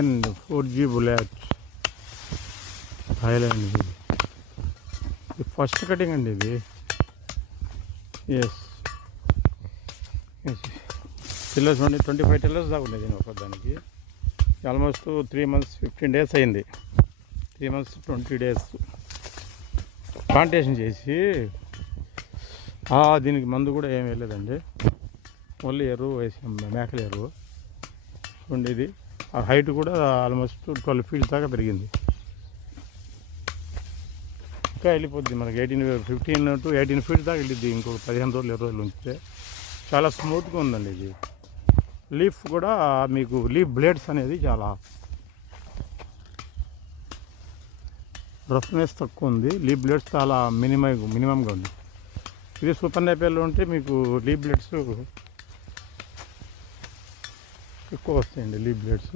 అండి 4G bullet Thailand. ఇది first cutting అండి ఇది. ఎస్ టిల్లర్స్ నుండి 25 టిల్లర్స్ దాకా ఉన్నాయి దీని ఒకదానికి. ఆల్మోస్ట్ 3 months 15 days అయింది. 3 months 20 days ప్లాంటేషన్ చేసి దీనికి మందు కూడా ఏం వేయలేదండి. ఓన్లీ ఎరువు వేసాం, మేకల ఎరువు. ఉండేది ఆ హైట్ కూడా ఆల్మోస్ట్ 12 feet దాకా పెరిగింది. ఇంకా వెళ్ళిపోద్ది మనకి 15 to 18 feet దాకా వెళ్ళిద్ది ఇంకొక 15 రోజులు 20 రోజులు ఉంచితే. చాలా స్మూత్గా ఉందండి ఇది. లీఫ్ కూడా మీకు లీఫ్ బ్లేడ్స్ అనేది చాలా రఫ్నెస్ తక్కువ ఉంది. లీఫ్ బ్లేడ్స్ చాలా మినిమంగా ఉంది. ఇది సూపర్ నేపియర్లో ఉంటే మీకు లీఫ్ బ్లేడ్స్ ఎక్కువ వస్తాయండి. Leaf blades